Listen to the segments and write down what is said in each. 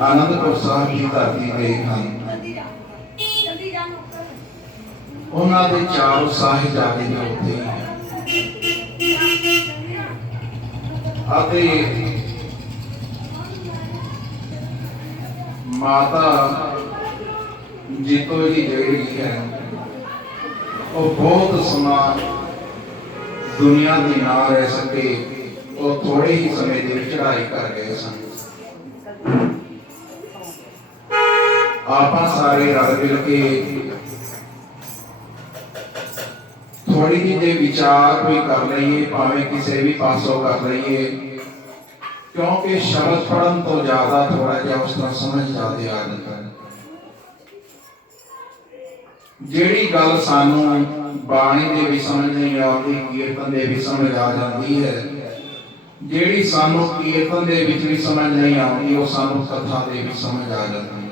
आनंदपुर साहब की धरती गए हैं। उन्होंने चारों साहिबजादे उत्ते माता जीतो जी जी है वो बहुत समा दुनिया की ना रह सके, वो थोड़े ही समय की चढ़ाई कर गए सन। आप सारे रल मिल के थोड़ी जी विचार भी कर लीए, भावें किसी भी पासों कर लीए, क्योंकि शब्द पढ़न तो ज्यादा थोड़ा जिहा उसका समझ ज्यादा आ जाता है। जिहड़ी गल सानू बाणी दे भी समझ नहीं आती, कीर्तन दे भी समझ आ जाती है, जिहड़ी सानू कीर्तन दे विच भी समझ नहीं आती, वो सानू कथा दे भी समझ आ जाती है।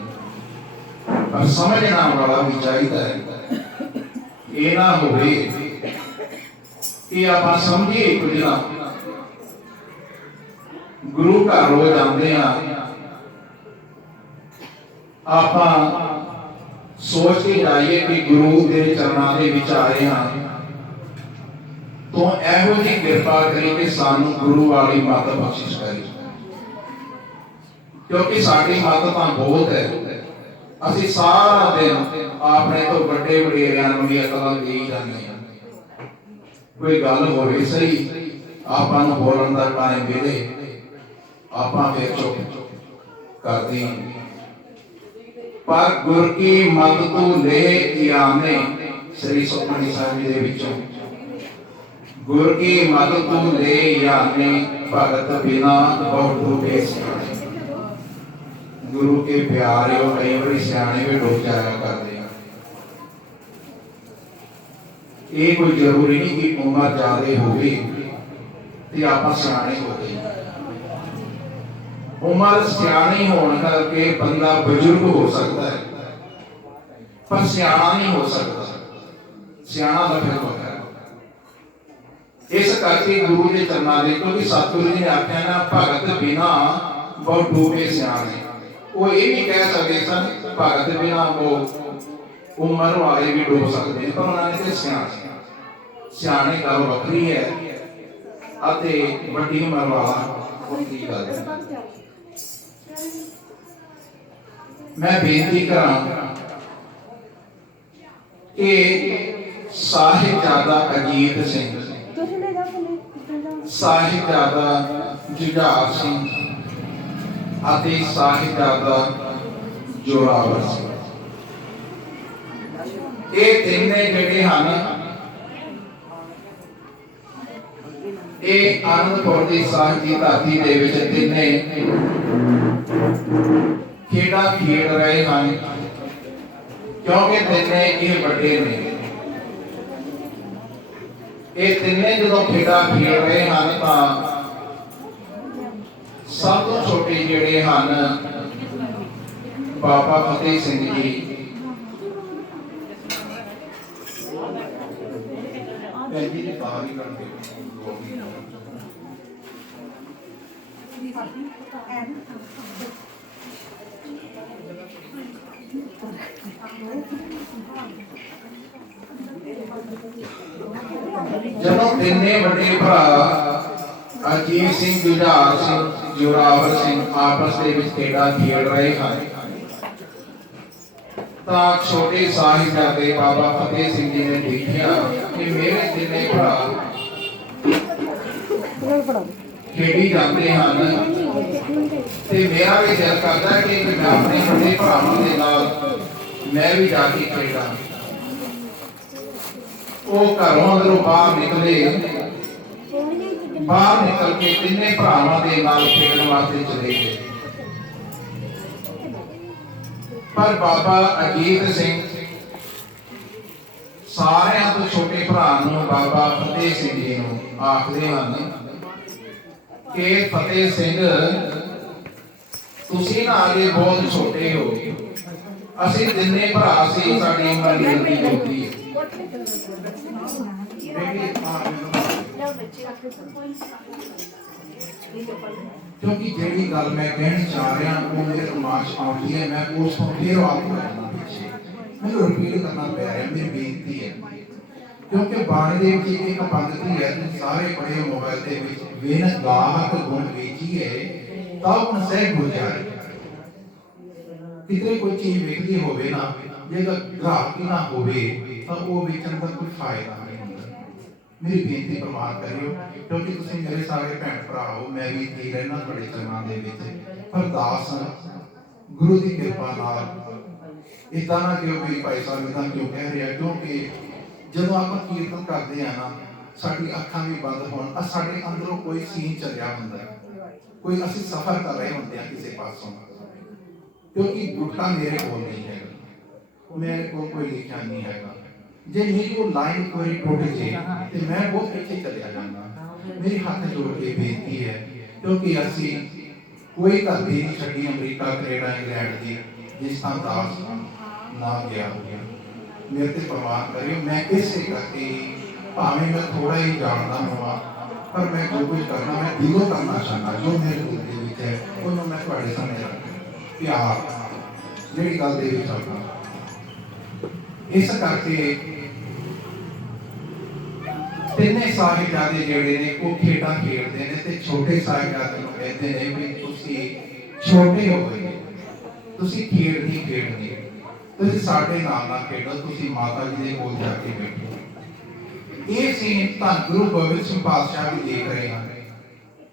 पर समझना वाला भी चाहिए है, ये ना होवे कि आप समझिए कुछ ना। गुरु घर रोज आते हैं, आप सोच के जाइए कि गुरु के चरणों के विच आए हैं, तो एहो जी कृपा करी कि सानू गुरु वाली मत बख्शिश करी, क्योंकि साडी मत तो बहुत है। असीं सारा दिन अपने तो बड़े वडेरियां नूं भी अकल देई जांदे हां, कोई गल होवे सही आपां नूं बोलण दा टाइम मिले आपां फिर चुप कर दी। पर गुर की मत तू ले आने श्री सुखमनी साहिब जी दे विचों, गुर की मत तू ले आने भगत बिना बहुत डूबे सियाणे। गुरु के प्यारे और कई बार सियाने भी डूब जाया करते हैं। ये कोई जरूरी नहीं कि उम्र ज्यादा होगी तो आप सियाने हो गए। उम्र सियानी होने करके बंदा बुजुर्ग हो सकता है पर सियाना नहीं हो सकता। सियाना का फिर होता है। इस करके गुरु के चरणों में, क्योंकि सतगुरु जी ने आख्या ना भगत बिना बहुत डूबे सियाने। वो ये भी कह सकते सन भगत बिना वो उम्र वाले भी डूब सकते हैं, पर उन्होंने कहा सियाने सियाने गल वखरी है अते वड्डी उम्र वाला वखरी गल है। मैं बेनती करा कि साहिबजादा अजीत सिंह, साहिबजादा जुझार सिंह ਅਤੇ ਸਾਹਿਬਜ਼ਾਦਾ ਜ਼ੋਰਾਵਰ ਸਿੰਘ, ਇਹ ਤਿੰਨੇ ਜਿਹੜੇ ਹਨ ਇਹ ਆਨੰਦਪੁਰ ਦੀ ਸਾਹਿਬ ਦੀ ਧਰਤੀ ਦੇ ਵਿੱਚ ਤਿੰਨੇ ਖੇਡਾਂ ਖੇਡ ਰਹੇ ਹਨ, ਕਿਉਂਕਿ ਤਿੰਨੇ ਇਹ ਵੱਡੇ ਨੇ। ਇਹ ਤਿੰਨੇ ਜਦੋਂ ਖੇਡਾਂ ਖੇਡ ਰਹੇ ਹਨ ਤਾਂ सब तो छोटे जेड़े हन बाबा फतेह सिंह जी, जदों तिन्ने बड़े भरा अजीत सिंह, जुझार सिंह, जोरावर सिंह आपस के खेड़ा खेल रहे हैं तो छोटे साहिबजादे बाबा फतेह सिंह जी ने देखा कि मेरे तिने भरा खेडी जाते हैं ते मेरा भी दिल करता है कि मैं अपने बड़े भरावां दे नाल मैं भी जाके खेड़ा। वो घरों अंदरों बाहर निकले, बाहर निकल के तिन्ने भरावां दे नाल खेडण वास्ते चले गए। पर बाबा अजीत सिंह सारियां तो छोटे भरा नूं बाबा फतेह सिंह जी नूं आखदे हन कि फतेह सिंह तुसीं ना अगे बहुत छोटे हो, असीं तिन्ने भरा सी, साडी उमर गिनती होती है। क्योंकि जेड़ी गल मैं कहना चाह रहा वो मेरे दिमाग आती है, मैं उस फिर आपको मैं रिपीट करना पै रहा, मेरी बेनती है। क्योंकि बाणी दे विच एक पंक्ति है, सारे पढ़े मोबाइल दे विच वेन गाहक गुण बेची है तब सह गुजारे। कितने कोई चीज वेखदी होवे ना, जे ग्राहक ना होवे तो वो बेचण का कोई फायदा नहीं होता। मेरी बेनती प्रवान करियो, क्योंकि तुसीं मेरे सारे भैन भरा हो, मैं भी इत्थे रहना बड़े चरणों दे विच। पर दास गुरु की कृपा नाल इदां ना क्यों भी भाई साहब इदां क्यों कह रहे हैं, क्योंकि जदों आपां कीर्तन करते हैं ना साडी अखां भी बंद होण, साडे अंदरों कोई सीन चलिया हुंदा है, कोई असीं सफर कर रहे होंदे हैं किसी पासों। क्योंकि गुटका मेरे कोल नहीं है, मेरे को कोई लिखा नहीं है। जे मेरी वो लाइन कोई टूट जाए तो मैं बहुत पीछे चलिया जाऊंगा। मेरी हाथ जोड़ के बेनती है, क्योंकि असी कोई धरती नहीं छड़ी अमरीका कनेडा इंग्लैंड की जिस तरह दास ना गया हो गया। मेरे ते प्रवान करियो, मैं इसे करके भावें मैं थोड़ा ही जानना हुआ पर मैं जो कुछ करना मैं दिलों करना चाहता, जो मेरे दिल के विच है उन्होंने मैं तुहाडे सामने रख प्यार जिहड़ी गल दे विच आउंदा। इस करके तिन्ने साहिबजादे जेड़े ने वो खेडां खेडदे ने ते छोटे साहिबजादे नूं कहते ने भी तुसीं छोटे हो गए, तुसीं खेड नहीं खेडनी, तुसीं साडे नाल ना खेडो, तुसीं माता जी दे कोल जाके बैठो। ये सीन धन गुरु गोबिंद सिंह पातशाह भी देख रहे हैं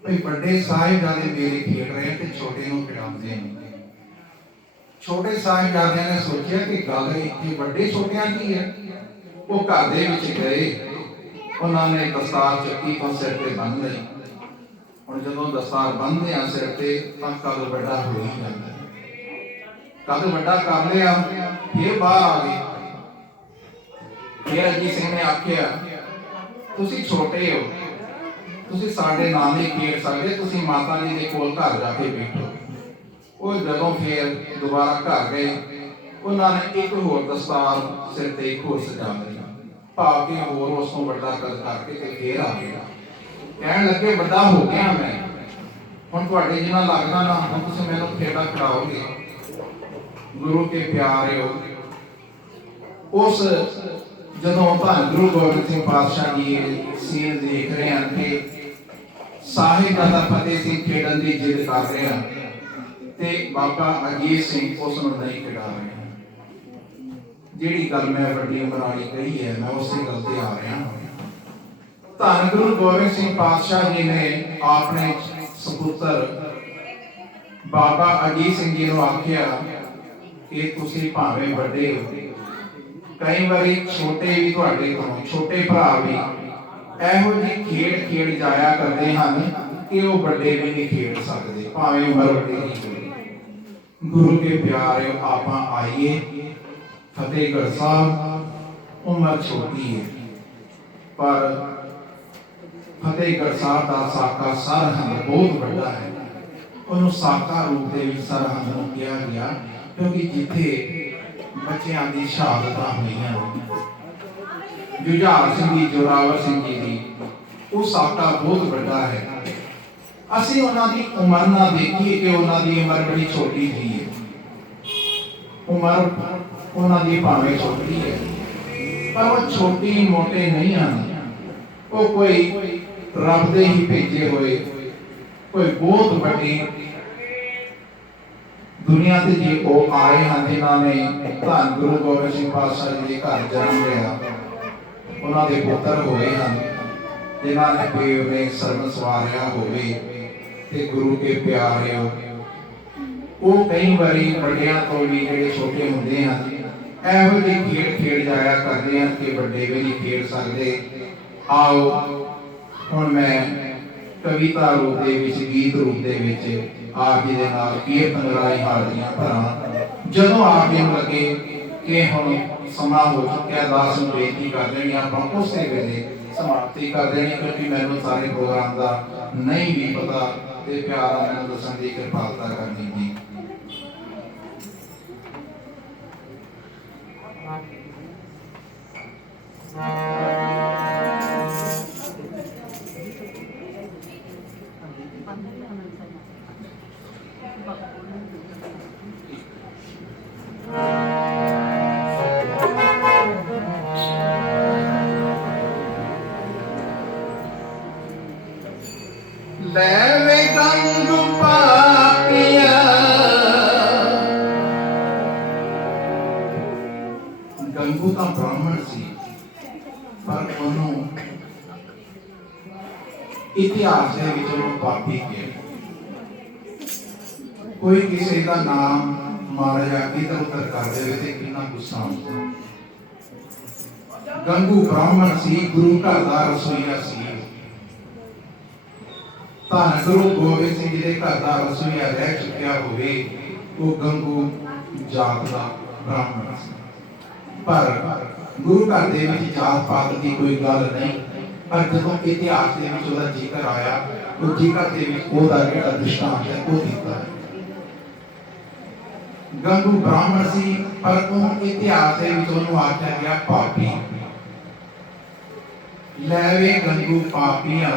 भाई बड़े साहिबजादे मेरे खेड रहे हैं ते छोटे नूं खिडाउंदे हैं। छोटे साहिबजादे ने सोचा कि गल इत्थे बड़े छोटियां की है। वो घर दे विच गए, उन्होंने दस्तार चक्की तो सिर पे बन ली। और जो दस्तार बनते हैं सिर पे तो कल बड़ा हो ही जाता है। कद वड्डा कर लिया, फिर बाहर आ गए। फिर अजीत सिंह ने आख्या तुसी छोटे हो, तुसी साडे नाल नहीं खेड सकदे, तुसी माता जी दे कोल घर जाके बैठो। वो जदों फिर दोबारा घर गए, उन्होंने एक होर दस्तार सिर ते एक होर सजा दी, भाव के होर उस तो वड्डा कर करके ते फिर आ गया। कहन लगे वड्डा हो गया मैं, हुण तुहाडे जिन्ना लगदा ना, हुण तुसीं मैनूं खेड़ा खिडाओगे। गुरु के प्यारे हो, उस जदों धन गुरु गोबिंद सिंह पातशाह जी सीन देख रहे हैं कि साहिबजादा फतेह सिंह खेडन की जिद कर रहे हैं ते बाबा अजीत सिंह उस नूं नहीं खिडा रहे हैं। जिहड़ी गल मैं वड्डी उमर वाली कही है, मैं उस गल ते आ रहा हूं। धन गुरु गोबिंद सिंह पातशाह जी ने अपने सपुत्र बाबा अजीत सिंह जी नूं आख्या कि तुसीं भावें वड्डे हो, कई बारी छोटे भी तुहाडे कोलों छोटे भरा भी ਇਹੋ ਜਿਹੀ खेड खेड जाया करते हैं कि वो बड़े भी नहीं खेड सकते, भावें उम्र वड्डी ही होवे। गुरु के प्यारे आप आइए फतेहगढ़ साहब। उम्र छोटी है पर फतेहगढ़ साहब का साका सरहंद बहुत बड़ा है। उन्होंने साका रूप के सरहंद कहा गया क्योंकि जिथे बच्चों की शहादत हुई, जुझार सिंह जी, जोरावर सिंह जी की, वो साका बहुत बड़ा है। असी उन्होंने उम्र ना देखिए कि उन्होंने उम्र बड़ी छोटी थी, उम्र उन्होंने भावें छोटी है पर वो छोटी मोटे नहीं हैं। वो कोई रब दे ही भेजे हुए कोई बहुत बड़ी दुनिया से जी वो आए हैं जिन्होंने धन गुरु गोबिंद सिंह पातशाह जी के घर जन्म लिया। उन्होंने पुत्र होए हैं जिन्होंने पेव ने सरन सवारिया होवे ते गुरु के प्यारे हो। वो कई बारी बड़िया तो भी जेडे छोटे होंदे हैं ਇਹੋ ਜਿਹੀ खेड खेड जाया करते हैं कि बड़े भी नहीं खेड सकते। आओ हुण मैं कविता रूप दे विच, गीत रूप दे विच आप जी दे नाल कीर्तन राई हाज़रियां भरां। जदों आप जी नूं लगे कि हुण समा हो चुका, दास नूं बेनती कर देनी, आपां उसे वेले समाप्ति कर देनी क्योंकि मैनूं सारे प्रोग्राम का नहीं भी पता ते प्यार मैनूं दस्सण दी किरपालता करनी जी। लेवे गंगू पापिया, गंगू तो ब्राह्मण सी पर उन्होंने इतिहास के विच उन्होंने पापी किया। कोई किसी का नाम माड़ा जा इधर उधर कर दे तो कितना गुस्सा आता। गंगू ब्राह्मण सी, गुरु घर का रसोईया सी। धन गुरु गोबिंद सिंह जी के घर का रसोईया रह चुकिया होवे, वो गंगू जात का ब्राह्मण सी। पर गुरु घर दे विच जात पात की कोई गल नहीं, पर जदों इतिहास दे विच ओहदा जिक्र आया, वो जिक्र दे विच ओहदा जिहड़ा दृष्टांत है वो दिता है। गंगू ब्राह्मण सी पर उह इतिहास दे विच ओहनूं आख्या गया पापी। लैवे गंगू पापिया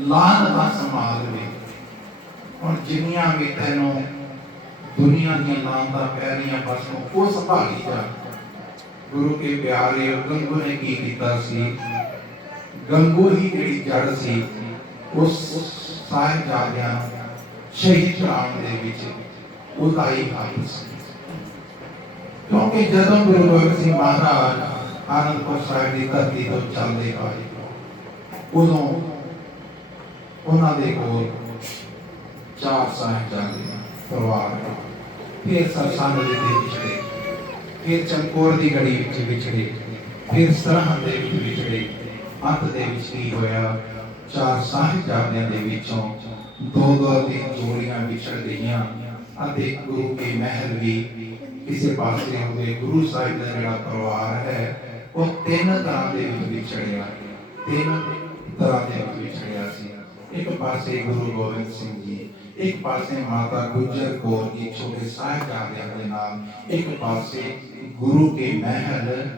लान दा संभाल वे। हुण जिन्नियां भी तैनूं दुनिया दी लानतां पै रहियां बस वो संभाली जा। गुरु के प्यारे गंगू ने की कीता सी, गंगू ही जिहड़ी जड़ सी उस साहिबजादियां शहीद कराउण दे विच उहदा ही हੱਥ सी। क्योंकि जदों गुरु गोबिंद सिंह महाराज आनंदपुर साहिब की धरती तो चलते आए, उदों उन्होंने कोल 4 साहिबजादे परिवार, फिर सरसंग दे विछड़े, फिर चमकौर की गढ़ी विच विछड़े, फिर सरहंद दे विच विछड़े। अंत दे विच की होया, 4 साहिबजादियां दे विचों 2-2 जोड़ियां विछड़ गईयां ਅਤੇ ਗੁਰੂ ਕੇ ਮਹਿਲ ਵੀ ਕਿਸੇ ਪਾਸੇ ਹੋਵੇ। ਗੁਰੂ ਸਾਹਿਬ ਦਾ ਜਿਹੜਾ ਪਰਿਵਾਰ ਹੈ ਉਹ ਤਿੰਨ ਤਰ੍ਹਾਂ ਦੇ ਵਿੱਚ ਵਿਛੜਿਆ, ਤਿੰਨ ਤਰ੍ਹਾਂ ਦੇ ਵਿੱਚ ਵਿਛੜਿਆ ਸੀ। ਇੱਕ ਪਾਸੇ ਗੁਰੂ ਗੋਬਿੰਦ ਸਿੰਘ ਜੀ, ਇੱਕ ਪਾਸੇ ਮਾਤਾ ਗੁਜਰ ਕੌਰ ਜੀ ਛੋਟੇ ਸਾਹਿਬਜ਼ਾਦਿਆਂ ਦੇ ਨਾਲ, ਇੱਕ ਪਾਸੇ ਗੁਰੂ ਕੇ ਮਹਿਲ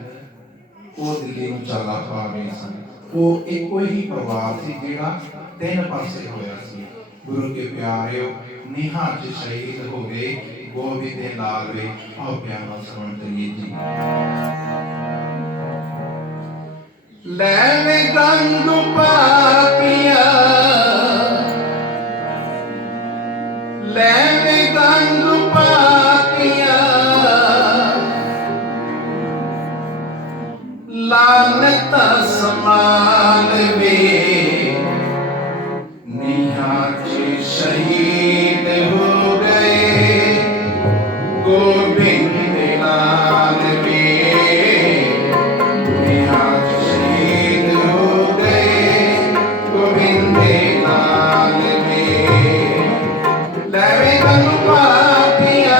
ਉਹ ਦਿੱਲੀ ਨੂੰ ਚਾਲਾ ਪਾ ਗਏ ਸਨ। ਉਹ ਇੱਕੋ ਹੀ ਪਰਿਵਾਰ ਸੀ ਜਿਹੜਾ ਤਿੰਨ ਪਾਸੇ ਹੋਇਆ ਸੀ। ਗੁਰੂ ਕੇ ਪਿਆਰਿਓ, ਨੀਹਾਂ 'ਚ ਸ਼ਹੀਦ ਹੋ ਗਏ ਗੋਬਿੰਦ ਦੇ ਨਾਲ ਵੇ। ਆਓ ਪਿਆਰ ਨਾਲ ਸਰਵਣ ਕਰੀਏ ਜੀ। ਲੈ ਵੇ ਗੰਗ ਪਾਪੀਆ, ਲੈ ਵੇ ਗੰਗ ਪਾਪੀਆ, ਲਾਨਤ ਸਮਾਨ ਵੇ, ਨੀਹਾਂ 'ਚ ਸ਼ਹੀਦ ਹੋ ਗਏ ਗੋਬਿੰਦ ਦੇ ਨਾਲ ਵੇ। ਨੀਹਾਂ 'ਚ ਸ਼ਹੀਦ ਹੋ ਗਏ ਗੋਬਿੰਦ ਦੇ ਨਾਲ ਵੇ। ਲੈ ਵੇ ਗੰਗ ਪਾਪੀਆ,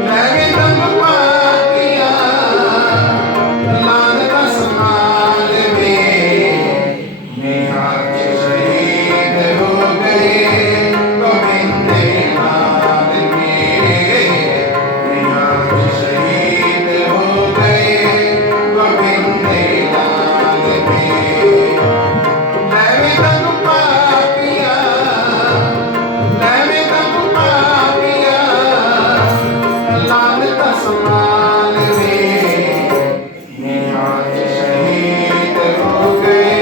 ਲੈ ਵੇ ਗੰਗ ਪਾਪੀਆ, ਲਾਨਤ ਸਮਾਨ ਵੇ, ਨੀਹਾਂ 'ਚ ਸ਼ਹੀਦ ਹੋ ਗਏ ਗੋਬਿੰਦ ਦੇ ਨਾਲ ਵੇ। ਨੀਹਾਂ 'ਚ ਸ਼ਹੀਦ ਹੋ ਗਏ ਗੋਬਿੰਦ ਦੇ ਨਾਲ ਵੇ। ਲੈ ਵੇ ਗੰਗ ਪਾਪੀਆ, ਲੈ ਵੇ ਗੰਗ ਪਾਪੀਆ, ਲਾਨਤ ਸਮਾਨ ਵੇ, ਨੀਹਾਂ 'ਚ ਸ਼ਹੀਦ ਹੋ ਗਏ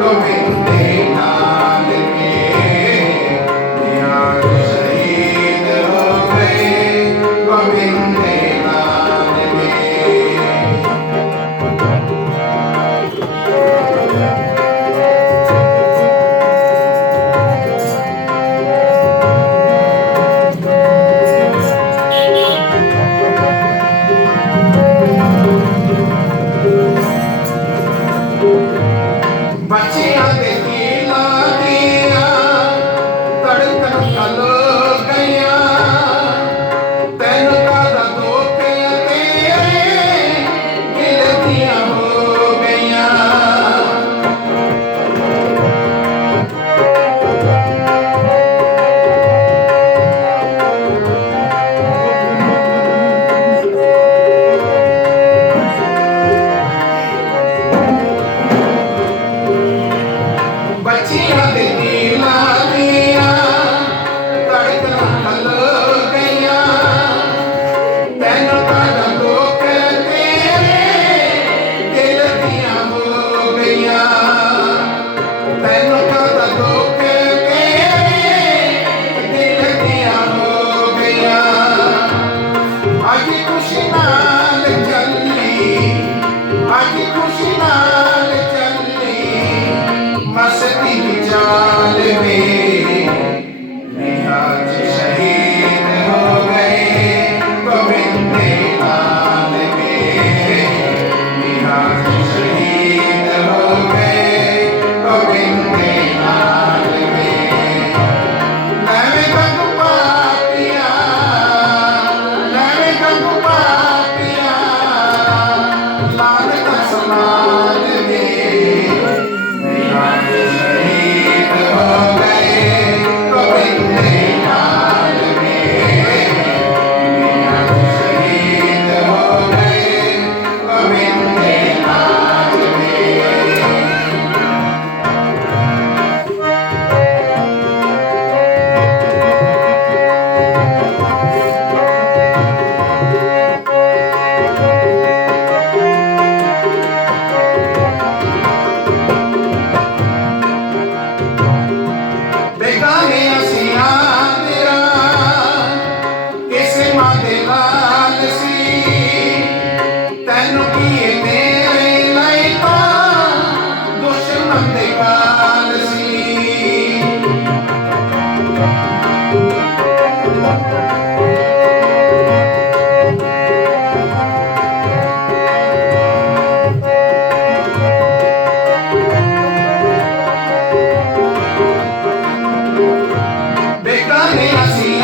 ਗੋਬਿੰਦ ਦੇ ਨਾਲ ਵੇ। ਨੀਹਾਂ 'ਚ ਸ਼ਹੀਦ ਹੋ ਗਏ ਗੋਬਿੰਦ ਦੇ ਨਾਲ ਵੇ। ਬੱਚਿਆਂ ਦੇ ਦਿਲਾਂ ਦੀਆਂ ਧੜਕਣ ਕੱਲ ਗਈਆਂ, ਤੈਨੂੰ ਕਾਹਦਾ ਦੁੱਖ ਤੇਰੇ ਦਿਲ ਦੀਆਂ ਹੋ ਗਈਆਂ। ਬੱਚਿਆਂ ਦੇ ਦਿਲਾਂ ਦੀਆਂ ਧੜਕਣਾਂ ਕੱਲ ਗਈਆਂ, ਤੈਨੂੰ ਕਾਹਦਾ ਦੁੱਖ ਤੇਰੇ ਦਿਲ ਦੀਆਂ ਹੋ ਗਈਆਂ। ਤੈਨੂੰ ਕਾਹਦਾ ਦੁੱਖ ਤੇਰੇ ਦਿਲ ਦੀਆਂ ਹੋ ਗਈਆਂ। ਅੱਜ ਖੁਸ਼ੀ ਨਾਲ ਚੱਲੀ, ਅੱਜ ਖੁਸ਼ੀ ਨਾਲ ਚੱਲੀ, ਮਸਤੀ ਦੀ ਚਾਲ ਵੇ। ਨੀਹਾਂ 'ਚ ਸ਼ਹੀਦ ਹੋ ਗਏ ਗੋਬਿੰਦ ਦੇ ਨਾਲ ਵੇ। ਨੀਹਾਂ 'ਚ ਸ਼ਹੀਦ ਹੋ ਗਏ ਗੋਬਿੰਦ ਦੇ ਨਾਲ ਵੇ। ਲੈ ਵੇ ਗੰਗ ਪਾਪੀਆ, ਲੈ ਵੇ ਗੰਗ ਪਾਪੀਆ, ਲਾਨਤ ਸਮਾਨ ਵੇ, ਨੀਹਾਂ 'ਚ ਸ਼ਹੀਦ ਹੋ ਗਏ ਗੋਬਿੰਦ ਦੇ ਨਾਲ ਵੇ। ਨੀਹਾਂ 'ਚ ਸ਼ਹੀਦ ਹੋ ਗਏ ਗੋਬਿੰਦ ਦੇ ਨਾਲ ਵੇ। ਬੇਗਾਨੇ ਅਸੀਂ ਤੇਰਾ ਕਿਸੇ ਮਾਂ ਦੇ ਲਾਲ ਸੀ, ਤੈਨੂੰ ਕੀ ਮੇਰੇ ਲਈ ਤਾਂ ਦੁਸ਼ਮਣ ਦੇ ਕਾਲ ਸੀ। ਬੇਗਾਨੇ ਅਸੀਂ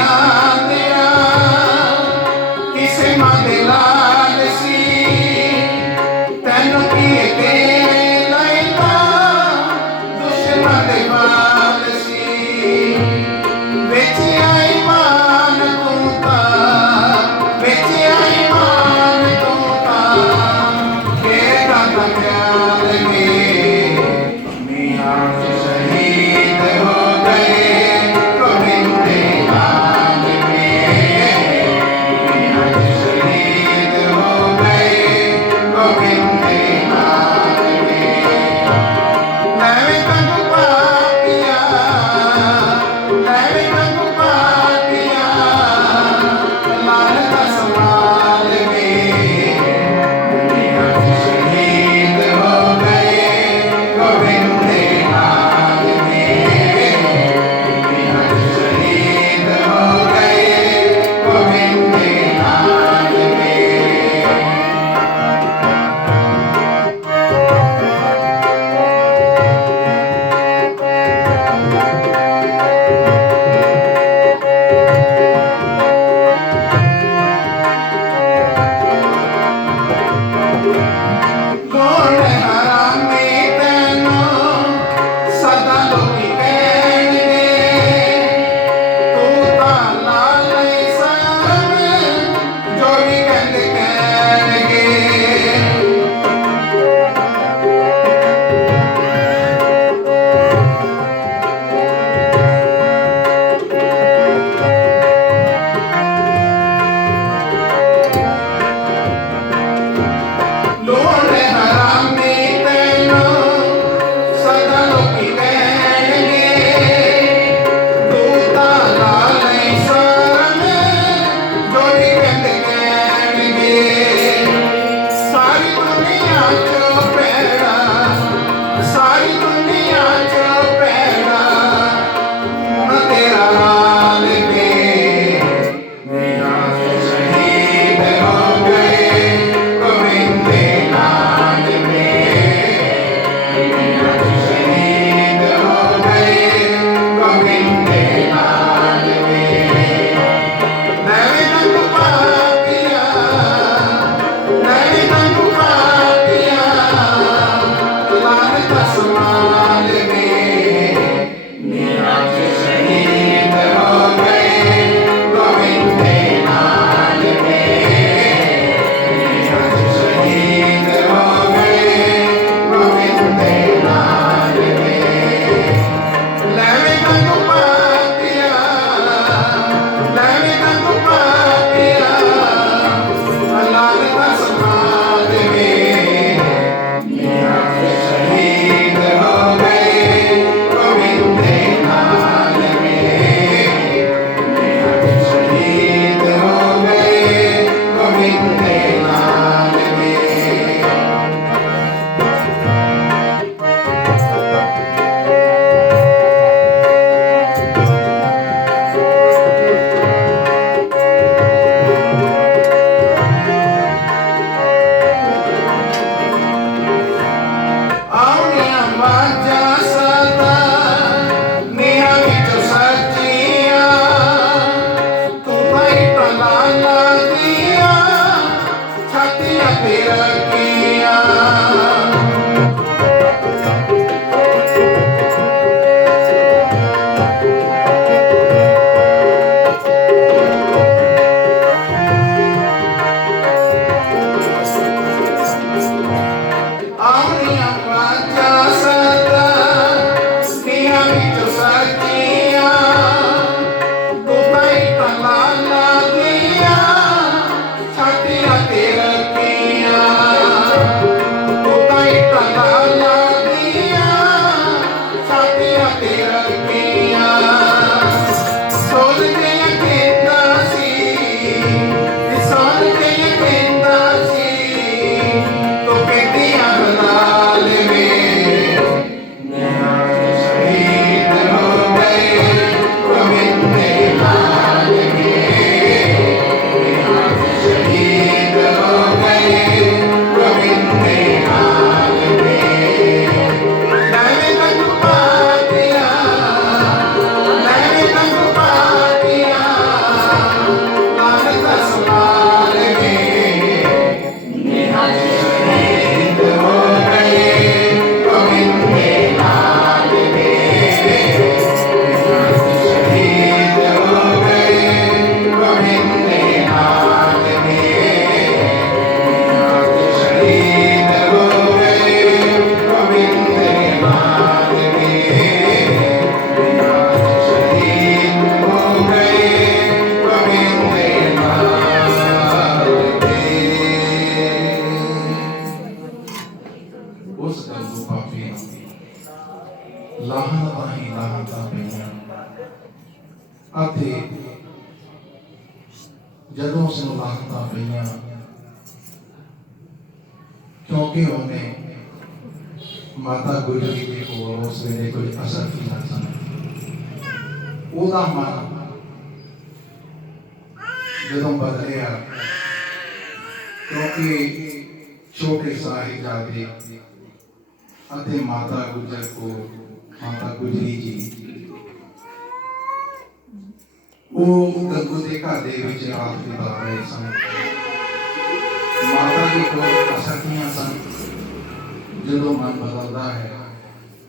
ਅਤੇ ਜਦੋਂ ਉਸ ਨੂੰ ਲਾਹਤਾਂ ਪਈਆਂ, ਕਿਉਂਕਿ ਉਹਨੇ ਮਾਤਾ ਗੁਜਰੀ ਦੇ ਕੋਲ ਉਸ ਵੇਲੇ ਕੋਈ ਅਸਰ ਕੀਤਾ ਸਨ, ਉਹਦਾ ਮਨ ਜਦੋਂ ਬਦਲਿਆ, ਕਿਉਂਕਿ ਛੋਟੇ ਸਾਹਿਬਜ਼ਾਦੇ ਅਤੇ ਮਾਤਾ ਗੁਜਰ ਕੋ ਮਾਤਾ ਗੁਜਰੀ ਜੀ ਉਹ ਗੰਗੂ ਦੇ ਘਰ ਦੇ ਵਿੱਚ ਰਾਤ ਬਿਤਾ ਰਹੇ ਸਨ। ਮਾਤਾ ਜੀ ਕੋਲ ਅਸਕੀਆਂ ਸਨ। ਜਦੋਂ ਮਨ ਬਦਲਦਾ ਹੈ,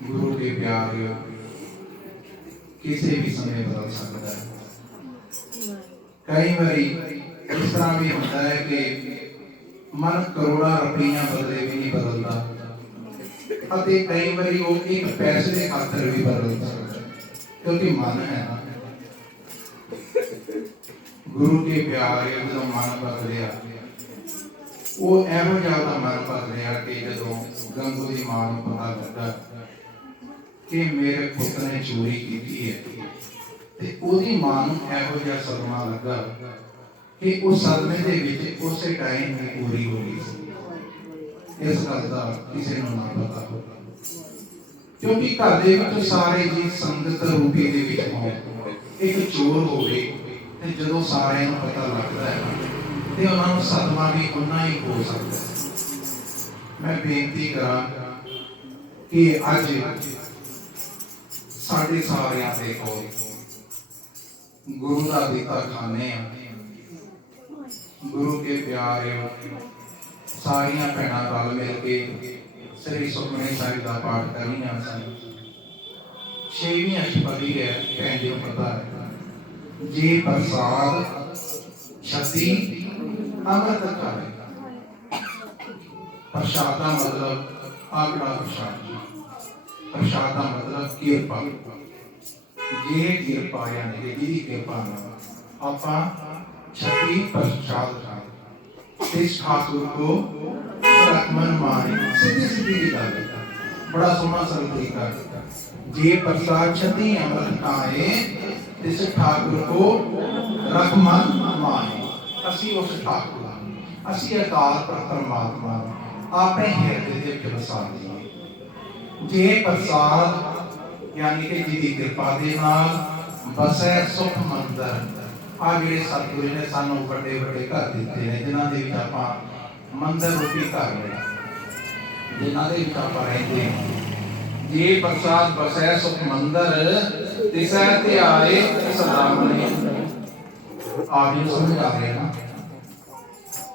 ਗੁਰੂ ਦੇ ਪਿਆਰ ਕਿਸੇ ਵੀ ਸਮੇਂ ਬਦਲ ਸਕਦਾ ਹੈ। ਕਈ ਵਾਰੀ ਇਸ ਤਰ੍ਹਾਂ ਵੀ ਹੁੰਦਾ ਹੈ ਕਿ ਮਨ ਕਰੋੜਾਂ ਰੁਪਈਆਂ ਬਦਲੇ ਵੀ ਨਹੀਂ ਬਦਲਦਾ, ਅਤੇ ਕਈ ਵਾਰੀ ਉਹ ਇੱਕ ਪੈਸੇ ਦੇ ਖਾਤਰ ਵੀ ਬਦਲ ਸਕਦਾ, ਕਿਉਂਕਿ ਮਨ ਹੈ ਨਾ। ਗੁਰੂ ਕੇ ਪਿਆਰ ਜਦੋਂ ਮਨ ਬਦਲਿਆ, ਉਹ ਇਹੋ ਜਿਹਾ ਦਾ ਮਨ ਬਦਲਿਆ ਕਿ ਜਦੋਂ ਗੰਗੂ ਦੀ ਮਾਂ ਨੂੰ ਪਤਾ ਲੱਗਾ ਕਿ ਮੇਰੇ ਪੁੱਤ ਨੇ ਚੋਰੀ ਕੀਤੀ ਹੈ, ਤੇ ਉਹਦੀ ਮਾਂ ਨੂੰ ਇਹੋ ਜਿਹਾ ਸਦਮਾ ਲੱਗਾ ਕਿ ਉਹ ਸਦਮੇ ਦੇ ਵਿੱਚ ਉਸੇ ਟਾਈਮ ਹੀ ਪੂਰੀ ਹੋ ਗਈ ਸੀ। ਇਸ ਗੱਲ ਦਾ ਕਿਸੇ ਨੂੰ ਨਾ ਪਤਾ ਹੋਗਾ, ਕਿਉਂਕਿ ਘਰ ਦੇ ਵਿੱਚ ਸਾਰੇ ਜੀ ਸੰਗਤ ਰੂਪੀ ਦੇ ਵਿੱਚ ਹੋਣ। ਇੱਕ ਚੋਰ ਹੋਵੇ ਤੇ ਜਦੋਂ ਸਾਰਿਆਂ ਨੂੰ ਪਤਾ ਲੱਗਦਾ ਹੈ ਤੇ ਉਹਨਾਂ ਨੂੰ ਸਦਮਾ ਵੀ ਉਨਾ ਹੀ ਹੋ ਸਕਦਾ ਹੈ। ਮੈਂ ਬੇਨਤੀ ਕਰਾਂ ਕਿ ਅੱਜ ਸਾਡੇ ਸਾਰਿਆਂ ਦੇ ਕੋਲ ਗੁਰੂ ਦਾ ਦਿੱਤਾ ਖਾਨੇ ਆ, ਗੁਰੂ ਕੇ ਪਿਆਰ ਸਾਰੀਆਂ ਭੈਣਾਂ ਰਲ ਮਿਲ ਕੇ ਸ੍ਰੀ ਸੁਖਮਨੀ ਸਾਹਿਬ ਦਾ ਪਾਠ ਕਰ ਰਹੀਆਂ ਸਨ। 6ਵੀਂ ਅਸ਼ਟਪਦੀ ਹੈ, ਕਹਿੰਦੇ ਹੋ ਪਤਾ ਹੈ, ਜੇ ਪ੍ਰਸਾਦ ਛਤੀ ਅੰਮ੍ਰਿਤ ਖਾਵੇ। ਪ੍ਰਸ਼ਾਦ ਦਾ ਮਤਲਬ ਆਗੜਾ ਪ੍ਰਸ਼ਾਦ, ਪ੍ਰਸ਼ਾਦ ਦਾ ਮਤਲਬ ਕਿਰਪਾ। ਜੇ ਕਿਰਪਾ ਯਾਨੀ ਕਿ ਜਿਹਦੀ ਕਿਰਪਾ ਨਾਲ ਆਪਾਂ ਛਤੀ ਪ੍ਰਸ਼ਾਦ ਖਾਏ। ਇਸ ਠਾਕੁਰ ਕੋ ਰਕਮਨ ਮਾਰੇ, ਸਿੱਧੀ ਸਿੱਧੀ ਦੀ ਗੱਲ ਹੈ, ਬੜਾ ਸੋਹਣਾ ਸਰਲ ਤਰੀਕਾ ਹੈ। ਜੇ ਪ੍ਰਸਾਦ ਛਤੀ ਅੰਮ੍ਰਿਤ ਖਾਏ ਇਸ ਠਾਕੁਰ ਕੋ ਰਕਮਨ ਮਾਰੇ। ਅਸੀਂ ਉਸ ਠਾਕੁਰ, ਅਸੀਂ ਅਕਾਲ ਪਰਮਾਤਮਾ ਆਪਣੇ ਹਿਰਦੇ ਦੇ ਵਿੱਚ ਵਸਾ ਲਈਏ। ਜੇ ਪ੍ਰਸਾਦ ਯਾਨੀ ਕਿ ਜਿਹਦੀ ਕਿਰਪਾ ਦੇ ਨਾਲ ਬਸੈ ਸੁਖ ਮੰਦਰ। ਆ ਜਿਹੜੇ ਸਤਿਗੁਰੂ ਨੇ ਸਾਨੂੰ ਵੱਡੇ ਵੱਡੇ ਘਰ ਦਿੱਤੇ ਨੇ, ਜਿਨ੍ਹਾਂ ਦੇ ਵਿੱਚ ਆਪਾਂ ਮੰਦਰ ਰੂਪੀ ਘਰ ਲਿਆ, ਜਿਨ੍ਹਾਂ ਦੇ ਵਿੱਚ ਆਪਾਂ ਰਹਿੰਦੇ ਹਾਂ। ਜੇ ਪ੍ਰਸਾਦ ਬਸੈ ਸੁਖ ਮੰਦਰ ਤਿਸੈ ਤੇ ਆਏ ਸਦਾ ਮਨੀ। ਆਪ ਨੂੰ ਸਮਝ ਆ ਰਿਹਾ ਨਾ,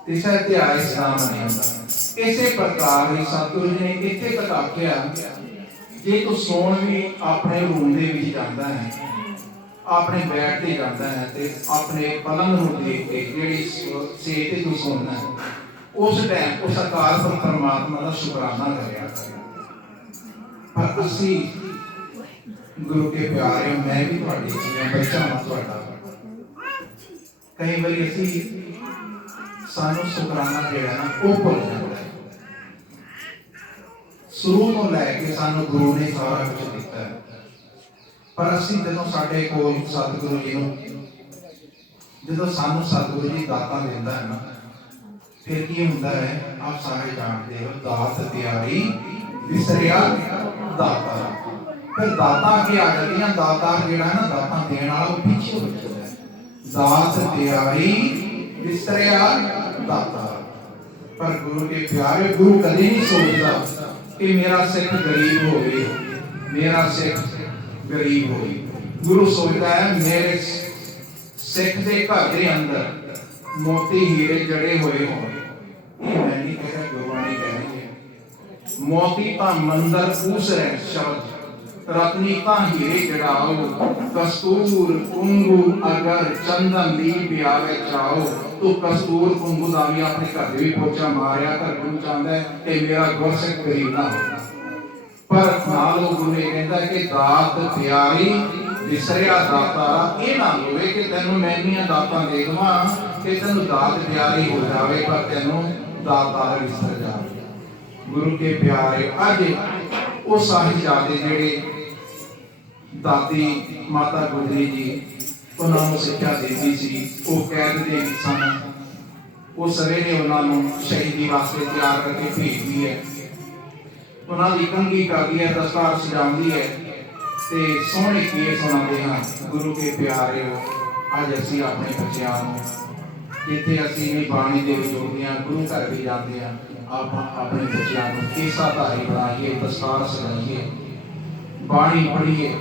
ਤਿਸੈ ਤੇ ਆਏ ਸਦਾ ਮਨੀ। ਇਸੇ ਪ੍ਰਕਾਰ ਹੀ ਸਤਿਗੁਰੂ ਜੀ ਨੇ ਇੱਥੇ ਤੱਕ ਆਖਿਆ, ਜੇ ਤੂੰ ਸੌਣ ਵੀ ਆਪਣੇ ਰੂਮ ਦੇ ਵਿੱਚ ਜਾਂਦਾ ਹੈ, ਆਪਣੇ ਬੈਠ ਤੇ ਜਾਂਦਾ ਹੈ, ਤੇ ਆਪਣੇ ਪਲੰਗ ਨੂੰ ਦੇਖ ਕੇ ਜਿਹੜੀ ਸੇਜ ਤੇ ਤੂੰ ਸੌਂਦਾ ਹੈ, ਉਸ ਟਾਈਮ ਉਸ ਅਕਾਲ ਪੁਰਖ ਪਰਮਾਤਮਾ ਦਾ ਸ਼ੁਕਰਾਨਾ ਕਰਿਆ। ਪਰ ਅਸੀਂ ਗੁਰੂ ਕੇ ਪਿਆਰੇ, ਮੈਂ ਵੀ ਤੁਹਾਡੀ ਬੱਚਾ ਹਾਂ ਤੁਹਾਡਾ, ਕਈ ਵਾਰੀ ਅਸੀਂ ਸਾਨੂੰ ਸ਼ੁਕਰਾਨਾ ਜਿਹੜਾ ਨਾ ਉਹ ਭੁੱਲ ਜਾਂਦਾ ਹੈ। ਸ਼ੁਰੂ ਤੋਂ ਲੈ ਕੇ ਸਾਨੂੰ ਗੁਰੂ ਨੇ ਸਾਰਾ ਕੁਝ ਦਿੱਤਾ ਹੈ, ਪਰ ਅਸੀਂ ਜਦੋਂ ਸਾਡੇ ਕੋਲ ਸਤਿਗੁਰੂ ਜੀ ਨੂੰ, ਜਦੋਂ ਸਾਨੂੰ ਸਤਿਗੁਰੂ ਜੀ ਦਾਤਾਂ ਦਿੰਦਾ ਹੈ ਨਾ, ਫਿਰ ਕੀ ਹੁੰਦਾ ਹੈ? ਆਪ ਸਾਰੇ ਜਾਣਦੇ ਹੋ, ਦਾਤ ਪਿਆਰੀ ਵਿਸਰਿਆ ਦਾਤਾ। ਫਿਰ ਦਾਤਾਂ ਕੀ ਆ ਜਾਂਦੀਆਂ, ਦਾਤਾ ਜਿਹੜਾ ਨਾ ਦਾਤਾਂ ਦੇਣ ਵਾਲਾ ਉਹ ਪਿੱਛੇ ਹੋ ਜਾਂਦਾ ਹੈ। ਦਾਤ ਪਿਆਰੀ ਵਿਸਰਿਆ ਦਾਤਾ। ਪਰ ਗੁਰੂ ਕੇ ਪਿਆਰੇ, ਗੁਰੂ ਕਦੇ ਨਹੀਂ ਸੋਚਦਾ ਕਿ ਮੇਰਾ ਸਿੱਖ ਗਰੀਬ ਹੋਵੇ, ਮੇਰਾ ਸਿੱਖ ਗਰੀਬ ਹੋਵੇ। ਗੁਰੂ ਸੋਚਦਾ ਹੈ ਮੇਰੇ ਸਿੱਖ ਦੇ ਘਰ ਦੇ ਅੰਦਰ ਮੋਤੀ ਹੀਰੇ ਜੜੇ ਹੋਏ ਹੋਣ। ਇਹ ਮੈਂ ਨਹੀਂ ਕਹਿ ਰਿਹਾ, ਗੁਰਬਾਣੀ ਕਹਿ ਰਹੀ ਹੈ। ਮੋਤੀ ਤਾਂ ਮੰਦਰ ਪੂਸ ਰਹਿ ਸ਼ਬਦ, ਰਤਨੀ ਤਾਂ ਹੀਰੇ ਜੜਾਓ, ਕਸਤੂਰ ਕੁੰਗੂ ਅਗਰ ਚੰਦਨ ਦੀ ਪਿਆਵੇ ਚਾਓ। ਤੂੰ ਕਸਤੂਰ ਕੁੰਗੂ ਦਾ ਵੀ ਆਪਣੇ ਘਰ ਦੇ ਵੀ ਪੋਚਾ ਮਾਰਿਆ ਕਰ। ਗੁਰੂ ਚਾਹੁੰਦਾ ਹੈ ਕਿ ਮੇਰਾ ਗੁਰਸਿੱਖ ਗਰੀਬ ਨਾ ਹੋਵੇ। ਪਰ ਨਾਲ ਉਹ ਗੁਰੂ ਇਹ ਕਹਿੰਦਾ ਕਿ ਦਾਤ ਪਿਆਰੀ ਵਿਸਰਿਆ ਦਾਤਾ। ਇਹ ਨਾ ਹੋਵੇ ਕਿ ਤੈਨੂੰ ਮੈਂ ਇੰਨੀਆਂ ਦਾਤਾਂ ਦੇ ਦੇਵਾਂ ਕਿ ਤੈਨੂੰ ਦਾਤ ਪਿਆਰੀ ਹੋ ਜਾਵੇ, ਪਰ ਤੈਨੂੰ ਦਾਤਾ ਵਿਸਰ ਜਾਵੇ। ਗੁਰੂ ਕੇ ਪਿਆਰੇ, ਅੱਜ ਉਹ ਸਾਹਿਬਜ਼ਾਦੇ ਜਿਹੜੇ ਦਾਦੀ ਮਾਤਾ ਗੁਜਰੀ ਜੀ ਉਹਨਾਂ ਨੂੰ ਸਿੱਖਿਆ ਦਿੰਦੀ ਸੀ। ਉਹ ਕੈਦ ਦੇ ਵਿੱਚ ਸਨ। ਉਹ ਸਵੇਰੇ ਉਹਨਾਂ ਨੂੰ ਸ਼ਹੀਦੀ ਵਾਸਤੇ ਤਿਆਰ ਕਰਕੇ ਭੇਜਦੀ ਹੈ। ਉਹਨਾਂ ਦੀ ਕੰਘੀ ਕਰਦੀ ਹੈ, ਦਸਤਾਰ ਸਜਾਉਂਦੀ ਹੈ ਤੇ ਸੋਹਣੇ ਕੇਸ ਸੁਣਾਉਂਦੇ ਹਾਂ। ਗੁਰੂ ਕੇ ਪਿਆਰਿਓ, ਅੱਜ ਅਸੀਂ ਆਪਣੇ ਬੱਚਿਆਂ ਨੂੰ ਜਿੱਥੇ ਅਸੀਂ ਵੀ ਬਾਣੀ ਦੇ ਵਿੱਚ ਜੁੜਦੇ ਹਾਂ, ਗੁਰੂ ਘਰ ਵੀ ਜਾਂਦੇ ਹਾਂ, ਆਪਾਂ ਆਪਣੇ ਬੱਚਿਆਂ ਨੂੰ ਕੇਸਾਧਾਰੀ ਬਣਾਈਏ, ਦਸਤਾਰ ਸਜਾਈਏ, ਬਾਣੀ ਪੜ੍ਹੀਏ।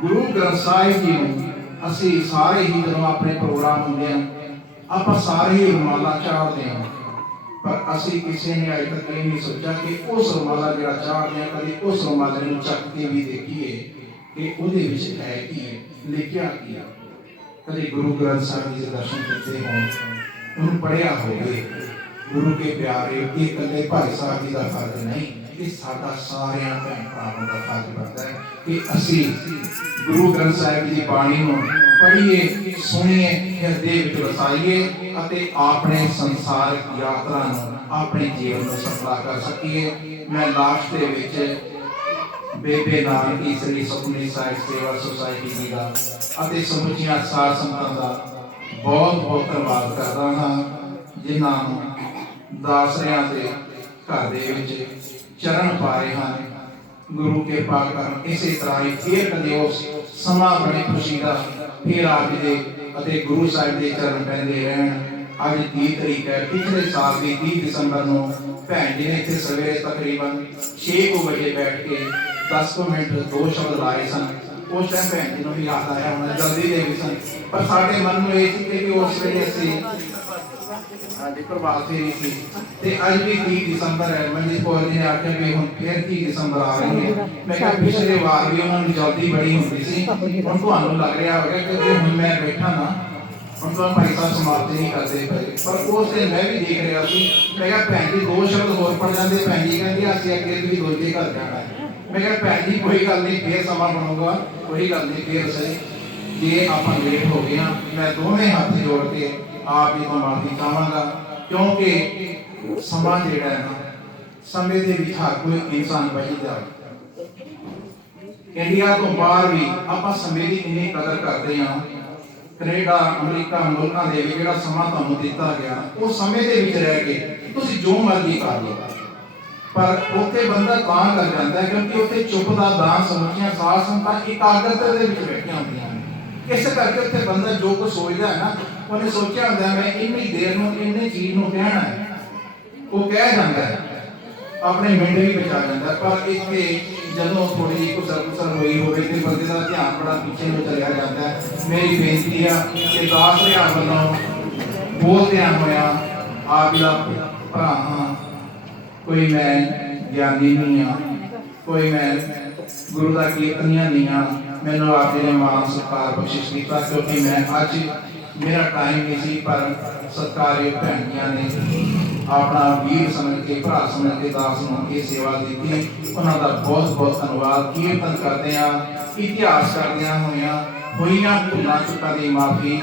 ਗੁਰੂ ਗ੍ਰੰਥ ਸਾਹਿਬ ਜੀ ਨੂੰ ਅਸੀਂ ਸਾਰੇ ਹੀ ਜਦੋਂ ਆਪਣੇ ਪ੍ਰੋਗਰਾਮ ਹੁੰਦੇ ਹਨ, ਆਪਾਂ ਸਾਰੇ ਹੀ ਰੁਮਾਲਾ ਚਾੜਦੇ ਹਾਂ, ਪਰ ਅਸੀਂ ਕਿਸੇ ਨੇ ਅਜੇ ਤੱਕ ਇਹ ਨਹੀਂ ਸੋਚਿਆ ਕਿ ਉਸ ਰੁਮਾਲਾ ਜਿਹੜਾ ਚਾੜਦੇ ਹਾਂ, ਕਦੇ ਉਸ ਰੁਮਾਲੇ ਨੂੰ ਚੱਕ ਕੇ ਵੀ ਦੇਖੀਏ ਕਿ ਉਹਦੇ ਵਿੱਚ ਹੈ ਕੀ ਹੈ, ਲਿਖਿਆ ਕੀ ਹੈ। ਕਦੇ ਗੁਰੂ ਗ੍ਰੰਥ ਸਾਹਿਬ ਜੀ ਦੇ ਦਰਸ਼ਨ ਕੀਤੇ ਹੋਣ, ਉਹਨੂੰ ਪੜ੍ਹਿਆ ਹੋਵੇ। ਗੁਰੂ ਕੇ ਪਿਆਰੇ, ਇਹ ਇਕੱਲੇ ਭਾਈ ਸਾਹਿਬ ਜੀ ਦਾ ਫਰਜ਼ ਨਹੀਂ, ਇਹ ਸਾਡਾ ਸਾਰਿਆਂ ਭੈਣ ਭਰਾਵਾਂ ਦਾ ਫਰਜ਼ ਬਣਦਾ ਹੈ ਕਿ ਅਸੀਂ ਗੁਰੂ ਗ੍ਰੰਥ ਸਾਹਿਬ ਜੀ ਦੀ ਬਾਣੀ ਨੂੰ ਪੜ੍ਹੀਏ, ਸੁਣੀਏ, ਹਿਰਦੇ ਵਿੱਚ ਵਸਾਈਏ ਅਤੇ ਆਪਣੇ ਸੰਸਾਰਿਕ ਯਾਤਰਾ ਨੂੰ, ਆਪਣੇ ਜੀਵਨ ਨੂੰ ਸਫਲਾ ਕਰ ਸਕੀਏ। ਮੈਂ ਲਾਸਟ ਦੇ ਵਿੱਚ ਬੇਬੇ ਨਾਨਕੀ ਸ੍ਰੀ ਸੁਖਮਨੀ ਸਾਹਿਬ ਸੇਵਾ ਸੁਸਾਇਟੀ ਜੀ ਦਾ ਅਤੇ ਸਮੁੱਚੀਆਂ ਸਾਧ ਸੰਗਤਾਂ ਦਾ ਬਹੁਤ ਬਹੁਤ ਧੰਨਵਾਦ ਕਰਦਾ ਹਾਂ, ਜਿਨ੍ਹਾਂ ਨੂੰ ਦਾਸਰਿਆਂ ਦੇ ਘਰ ਦੇ ਵਿੱਚ ਚਰਨ ਪਾ ਰਹੇ ਹਨ। ਗੁਰੂ ਕਿਰਪਾ ਕਰਨ ਇਸੇ ਤਰ੍ਹਾਂ ਹੀ ਫੇਰ ਕਦੇ ਉਸ ਸਮਾਂ ਬੜੀ ਖੁਸ਼ੀ ਦਾ ਫੇਰ ਆਪ ਜੀ ਦੇ ਅਤੇ ਗੁਰੂ ਸਾਹਿਬ ਦੇ ਚਰਨ ਪੈਂਦੇ ਰਹਿਣ। ਅੱਜ 30 ਤਰੀਕ ਹੈ, ਪਿਛਲੇ ਸਾਲ ਦੀ 30 ਦਸੰਬਰ ਨੂੰ ਭੈਣ ਜੀ ਨੇ ਇੱਥੇ ਸਵੇਰੇ ਤਕਰੀਬਨ 6 ਵਜੇ ਬੈਠ ਕੇ 10 ਮਿੰਟ 2 ਸ਼ਬਦ ਲਾਏ ਸਨ। ਉਸ ਟਾਈਮ ਭੈਣ ਜੀ ਨੂੰ ਵੀ ਯਾਦ ਆਇਆ ਹੋਣਾ, ਜਲਦੀ ਦੇ ਵੀ ਸਨ, ਪਰ ਸਾਡੇ ਮਨ ਨੂੰ ਇਹ ਸੀ ਕਿ ਉਸ ਵੇਲੇ ਅਸੀਂ ਸਾਡੀ ਪ੍ਰਭਾਤ ਫੇਰੀ ਸੀ ਤੇ ਅੱਜ ਵੀ 30 ਦਸੰਬਰ ਹੈ। ਮਨਜੀਤ ਕੌਰ ਜੀ ਨੇ ਆਖਿਆ ਵੀ ਹੁਣ ਫਿਰ 30 ਦਸੰਬਰ ਆ ਰਹੀ ਹੈ। ਮੈਂ ਕਿਹਾ ਪਿਛਲੇ ਵਾਰ ਵੀ ਉਹਨਾਂ ਨੂੰ ਜਲਦੀ ਬੜੀ ਹੁੰਦੀ ਸੀ, ਹੁਣ ਤੁਹਾਨੂੰ ਲੱਗ ਰਿਹਾ ਹੋਵੇਗਾ ਕਿ ਹੁਣ ਮੈਂ ਬੈਠਾ ਨਾ, ਹੁਣ ਤਾਂ ਭਾਈ ਸਾਹਿਬ ਸਮਾਪਤੀ ਨਹੀਂ ਕਰਦੇ ਪਏ, ਪਰ ਉਸ ਦਿਨ ਮੈਂ ਵੀ ਦੇਖ ਰਿਹਾ ਸੀ। ਮੈਂ ਕਿਹਾ ਭੈਣ ਜੀ 2 ਸ਼ਬਦ ਹੋਰ ਪੜ ਜਾਂਦੇ, ਭੈਣ ਜੀ ਕਹਿੰਦੀ ਅਸੀਂ ਅੱਗੇ ਵੀ ਦੋਜੇ ਘਰ ਜਾਣਾ ਹੈ। ਮੈਂ ਕਿਹਾ ਭੈਣ ਜੀ ਕੋਈ ਗੱਲ ਨਹੀਂ, ਫੇਰ ਸਮਾਂ ਬਣੂਗਾ, ਕੋਈ ਗੱਲ ਨਹੀਂ, ਫੇਰ ਸਹੀ। ਜੇ ਆਪਾਂ ਲੇਟ ਹੋ ਗਏ ਹਾਂ, ਮੈਂ ਦੋਵੇਂ ਹੱਥ ਜੋੜ ਕੇ ਆਪ ਜੀ ਤੋਂ ਮਾਫੀ ਚਾਹਾਂਗਾ, ਕਿਉਂਕਿ ਸਮਾਂ ਜਿਹੜਾ ਹੈ ਨਾ, ਸਮੇਂ ਦੇ ਵਿੱਚ ਹਰ ਕੋਈ ਇਨਸਾਨ ਬਚਦਾ। ਇੰਡੀਆ ਤੋਂ ਬਾਹਰ ਵੀ ਆਪਾਂ ਸਮੇਂ ਦੀ ਇੰਨੀ ਕਦਰ ਕਰਦੇ ਹਾਂ। ਕੈਨੇਡਾ, ਅਮਰੀਕਾ ਮੁਲਕਾਂ ਦੇ ਵਿੱਚ ਜਿਹੜਾ ਸਮਾਂ ਤੁਹਾਨੂੰ ਦਿੱਤਾ ਗਿਆ, ਉਹ ਸਮੇਂ ਦੇ ਵਿੱਚ ਰਹਿ ਕੇ ਤੁਸੀਂ ਜੋ ਮਰਜ਼ੀ ਕਰ ਲਓ, ਪਰ ਉੱਥੇ ਬੰਦਾ ਤਾਂ ਕਰ ਜਾਂਦਾ ਕਿਉਂਕਿ ਉੱਥੇ ਚੁੱਪ ਦਾ ਦਾਨ ਸਮੁੱਚੀਆਂ ਸਾਧ ਸੰਗਤਾਂ ਇਕਾਗਰਤਾ ਦੇ ਵਿੱਚ ਬੈਠੀਆਂ ਹੁੰਦੀਆਂ ਨੇ। ਇਸ ਕਰਕੇ ਉੱਥੇ ਬੰਦਾ ਜੋ ਕੁਝ ਸੋਚਦਾ ਹੈ ਨਾ, ਉਹਨੇ ਸੋਚਿਆ ਹੁੰਦਾ ਮੈਂ ਇੰਨੀ ਦੇਰ ਨੂੰ ਇੰਨੀ ਚੀਜ਼ ਨੂੰ ਕਹਿਣਾ ਹੈ, ਉਹ ਕਹਿ ਜਾਂਦਾ ਹੈ, ਆਪਣੇ ਮਿੰਟ ਵੀ ਬਚਾ ਜਾਂਦਾ। ਪਰ ਇੱਥੇ ਜਦੋਂ ਥੋੜੀ ਜਿਹੀ ਕੁਸਰ ਹੋਈ ਹੋਵੇ ਤੇ ਬੰਦੇ ਦਾ ਧਿਆਨ ਬੜਾ ਪਿੱਛੇ ਨੂੰ ਚਲਿਆ ਜਾਂਦਾ ਹੈ। ਮੇਰੀ ਬੇਨਤੀ ਆ ਕਿ ਦਾਸ ਹਜ਼ਾਰ ਵੱਲੋਂ ਬੋਲਦਿਆਂ ਹੋਇਆ ਆਪ ਦਾ ਭਰਾ ਹਾਂ, ਕੋਈ ਮੈਂ ਗਿਆਨੀ ਨਹੀਂ ਆ, ਕੋਈ ਮੈਂ ਗੁਰੂ ਦਾ ਕੀਰਤਨੀਆ ਨਹੀਂ ਆ। ਮੈਨੂੰ ਆਪ ਜੀ ਨੇ ਮਾਣ ਸਤਿਕਾਰ ਬਖਸ਼ਿਸ਼ ਕੀਤਾ, ਕਿਉਂਕਿ ਮੈਂ ਅੱਜ ਮੇਰਾ ਟਾਈਮ ਨਹੀਂ ਸੀ, ਪਰ ਸਤਿਕਾਰਯੋਗ ਭੈਣ ਜੀਆਂ ਨੇ ਆਪਣਾ ਵੀਰ ਸਮਝ ਕੇ, ਭਰਾ ਸਮਝ ਕੇ ਦਾਸ ਨੂੰ ਇਹ ਸੇਵਾ ਦਿੱਤੀ। ਉਹਨਾਂ ਦਾ ਬਹੁਤ ਬਹੁਤ ਧੰਨਵਾਦ। ਕੀਰਤਨ ਕਰਦੇ ਆ, ਇਤਿਹਾਸ ਕਰਦਿਆਂ ਹੋਈਆਂ ਭੁੱਲਾਂ ਚੁੱਕਾਂ ਦੀ ਮਾਫੀ,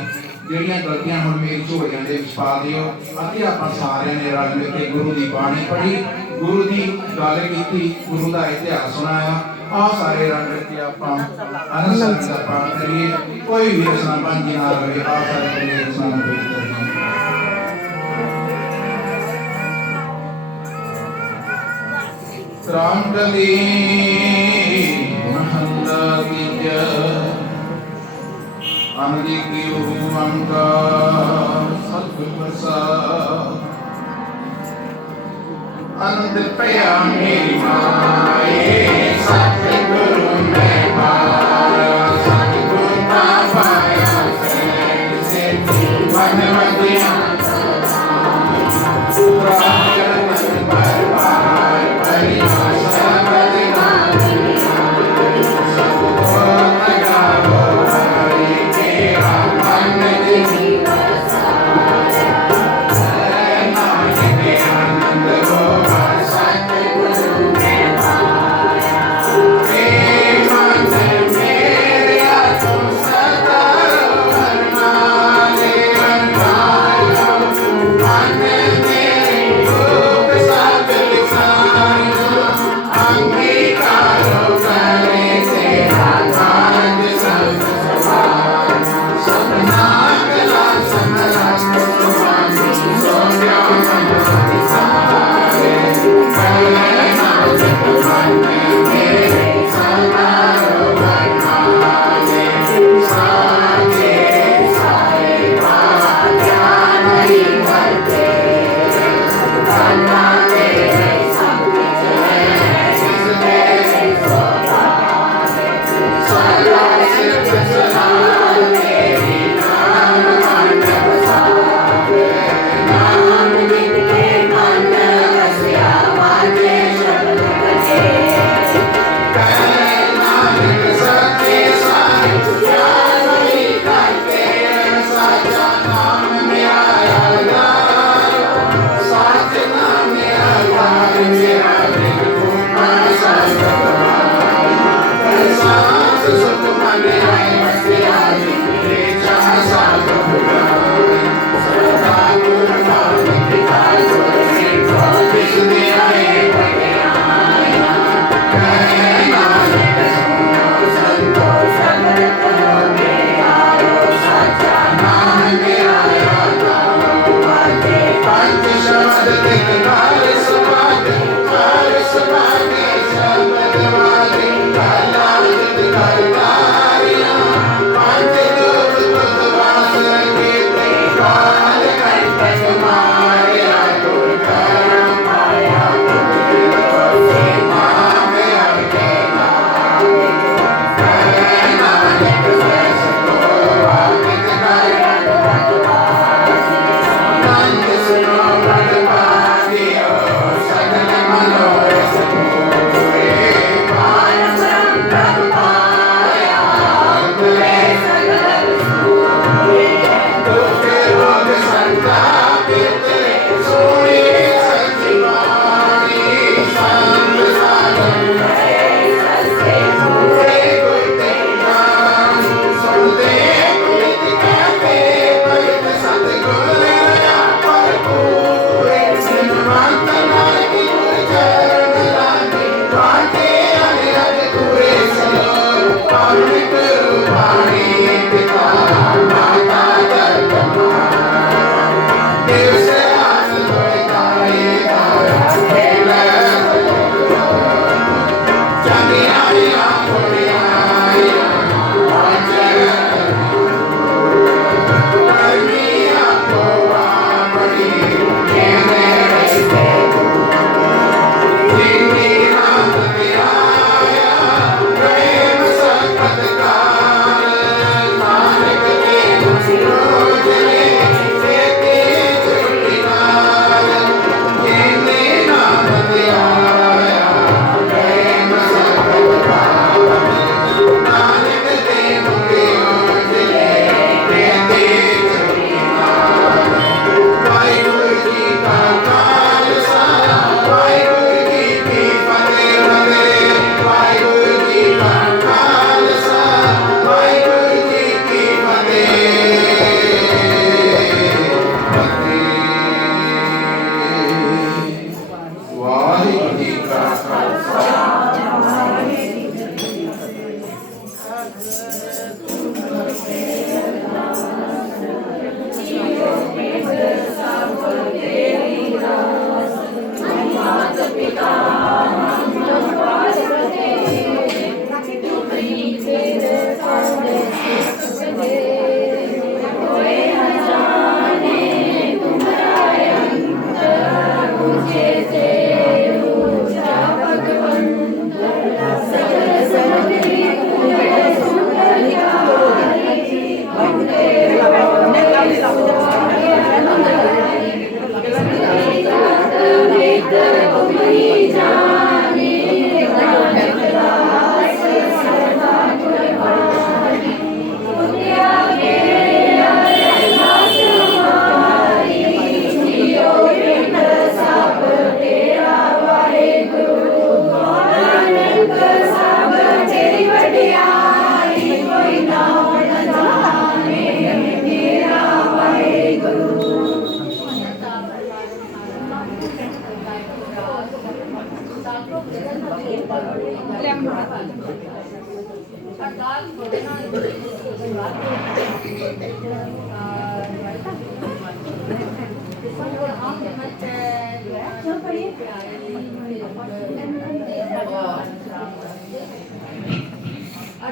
ਜਿਹੜੀਆਂ ਗਲਤੀਆਂ ਹੁਣ ਮੇਰੀ ਝੋਲੀਆਂ ਦੇ ਵਿੱਚ ਪਾ ਦਿਓ, ਅਤੇ ਆਪਾਂ ਸਾਰਿਆਂ ਨੇ ਰਲ ਮਿਲ ਕੇ ਗੁਰੂ ਦੀ ਬਾਣੀ ਪੜ੍ਹੀ, ਗੁਰੂ ਦੀ ਗੱਲ ਕੀਤੀ, ਗੁਰੂ ਦਾ ਇਤਿਹਾਸ ਸੁਣਾਇਆ। ਆ ਸਾਰੇ ਰਲ ਮਿਲ ਕੇ ਆਪਾਂ ਆਨੰਦ ਸਾਹਿਬ ਦਾ ਪਾਠ ਕਰੀਏ। ਕੋਈ ਵੀ ਰਸਨਾ ਬਾਂਝੀ ਨਾ ਰਹੇ। ਆ ਸਾਰੇ ਕਰੀਏ ਰਸਨਾ ਬੇਨਤੀ ਰਾਮ ਕਲੀ ਮਹੰਦਾ ਕੀ ਜੈ, ਅਨੰਦੀ ਕੀ ਓੰਕਾਰ ਸਤਿਗੁਰ ਪ੍ਰਸਾਦ। ਅਨੰਦ ਪਿਆ ਮੇਰੀ ਮਾਏ, ਸਤਿਗੁਰੂ ਮੈਂ ਪਾਇਆ, ਸਤਿਗੁਰ ਨਾ ਪਾਇਆ ਸੇ ਮਨ ਵੰਦਿਆ Hey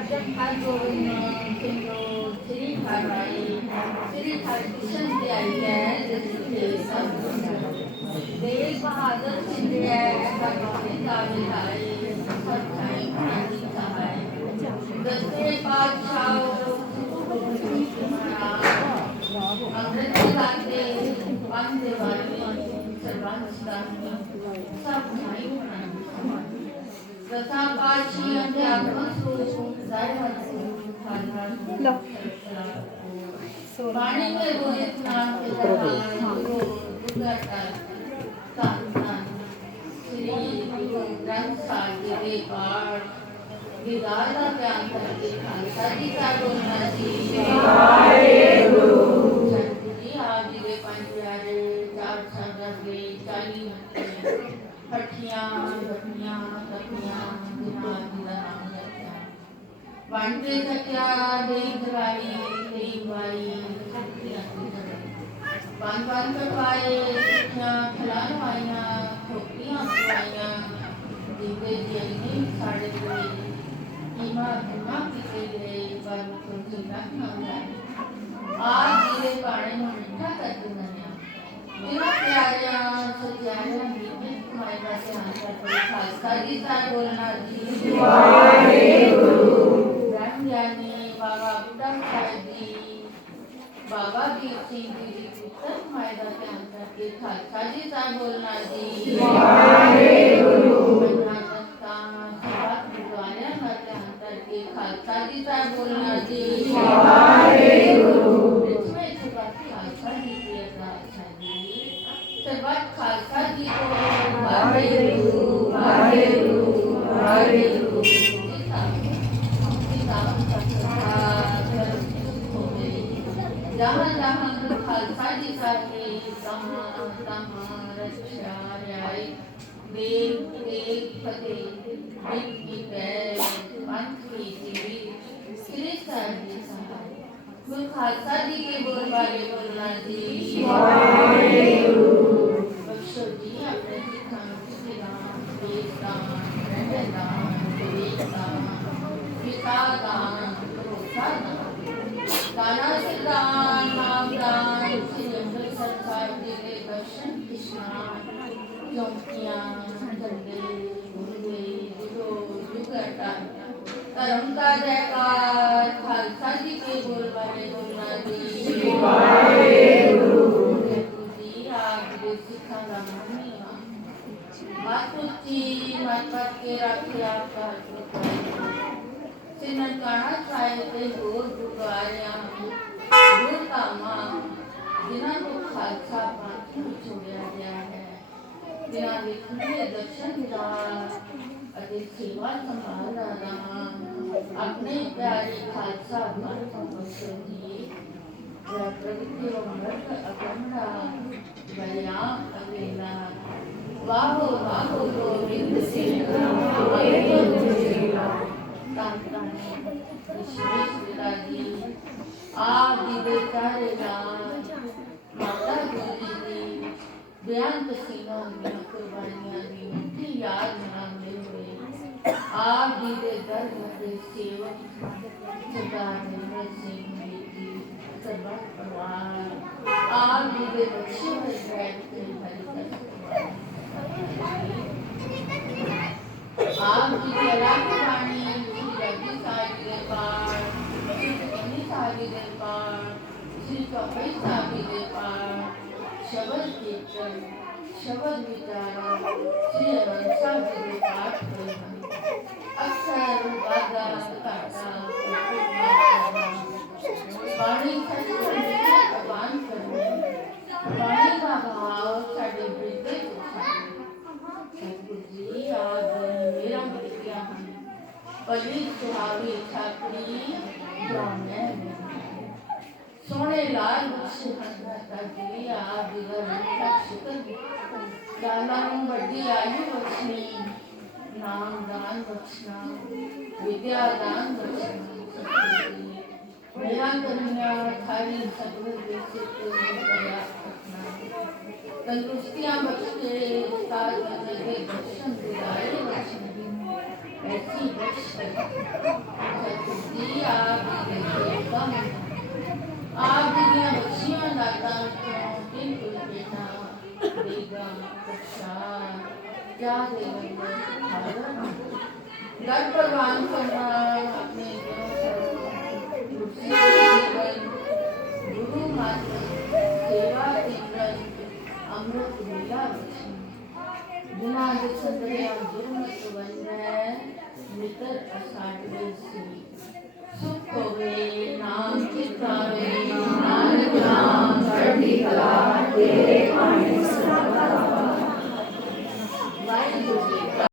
अजब हर गोविंद सिंधु श्री हरमाई श्री हरकिशन की आई है देश बहादुर सिंह है दसवें पातशाह अमृत गाते पंज दिवाली सर्वंस सब भाई दसा पातशाह के आत्मसु वाणी में वो इतना श्री गुरु ग्रंथ साहिब के पाठ विदाता के अंतर के खालसा जी का बोलना जी वाहेगुरु जी आप जी के पंज प्यारे चार संगत के 40 मत्ते पठियां बठियां तपियां दिना दिना नाम जपया वंटे सत्या देई दवाई देई वाई वन वन करवाए सिੱਖਿਆ खिलान वाइयां ठोकियां खवाइयां जिंदे जीने साढ़े कोई ईमा ईमा किसे गए पर तुझे ना खाऊंगा आज जिले पाने में मिठा कर दूंगा बिना प्यारियां सत्यारियां बीते तुम्हारे पास आंसर कोई खालसा जी का बोलना जी वाहेगुरु ब्रह्म ज्ञानी बाबा बुढ़ा साहिब जी बाबा वीर सिंह जी पुत्र मायदा के अंतर के खालसा जी का बोलना जी वाहेगुरु खालसा जी का बोलना जी वाहेगुरु इसमें खालसा जी की अच्छा जी सर्वत खालसा जी को वाहेगुरु वाहेगुरु वाहेगुरु जहाँ जहाँ खालसा जी का है तहाँ तहाँ रक्षा न्याय वेद वेद फतेह विद की पैर पंथ की जीवी श्री साहिब सहाय गुरु खालसा जी के बोल वाले बोलना जी वाहेगुरु बख्शो जी अपने सिखां के नाम वेद दान रहमत दान विवेक दान विचार दान भरोसा दान दाना से दान नाम दान श्री अमृतसर साहिब जी के दर्शन स्नान चौकियां झंडे गुरुदे गुरु जुगटा धर्म का जयकार खालसा जी के बोल वाले बोलना जी वाहेगुरु जी आप जी सिखा का महीना मत उच्ची मत पत के रखिया कर सिनन काना छाए ते गोर गुगारिया गुर कामा जिन्हां को खालसा पंथ में छोड़िया गया है जिन्हां ਦੇ ਖੁੱਲੇ ਦਰਸ਼ਨ ਵਿਦਾਨ ਅਤੇ ਸੇਵਾ ਸੰਭਾਲ ਦਾ ਨਾਮ ਆਪਣੇ ਪਿਆਰੇ ਖਾਲਸਾ ਪੰਥ ਬਖਸ਼ੋ ਜੀ ਪ੍ਰਗਤੀ ਅਮਰਤ ਅਕੰਡਾ ਬਲਿਆ ਅਕੇਲਾ ਵਾਹੋ ਵਾਹੋ ਗੋਬਿੰਦ ਸਿੰਘ ਵਾਹਿਗੁਰੂ ਜੀ ਤਾਂ ਵਿਸ਼ੇਸ਼ ਵਿਦਾ ਜੀ ਆਪ ਜੀ ਦੇ ਚਾਰੇ ਨਾਮ ਮਾਤਾ ਗੁਜਰੀ ਜੀ बेअंत सीनों में कुर्बानियां दी मिट्टी याद मनाते हुए आप जी के दर में सेवक सरदार निर्मल सिंह जी सर्वत परिवार आप जी के बच्चे में बैठ के हरि आप जी के राजवाणी श्री रवि साहिब के पार श्री कन्नी साहिब के पार श्री चौपाई साहिब के पार शब्द कीर्तन शब्द विचारा श्री अनंता जी के पाठ करना अक्सर बाधा काटा वाणी सच अपान करना वाणी का भाव साढ़े हृदय को सतगुरु जी आज मेरा मृत्या पली सुहावी छात्री ब्राह्मण सोने लाल बख्शे हंसता जी आप दिगर का शुक्र लाला बड़ी आयु बख्शनी नाम दान बख्शना विद्या दान बख्शना मेरा कन्या थारी सतगुर के सिर पे गया अपना तंदुरुस्तियां बख्शे साथ बंदे के दर्शन दिलाए बख्शे ऐसी बख्श सतगुरजी आप देखे कम आप दिया बख्शियां दाता दिन कोई बेटा देगा बख्शा क्या देगा घर परवान करना अपने गुरु मात्र सेवा केंद्र अमृत लीला बिना संदेह दुर्मत वंदे मित्र असाडवे सी सुख होवे नाम चितावे नानक नाम चढ़ती कला तेरे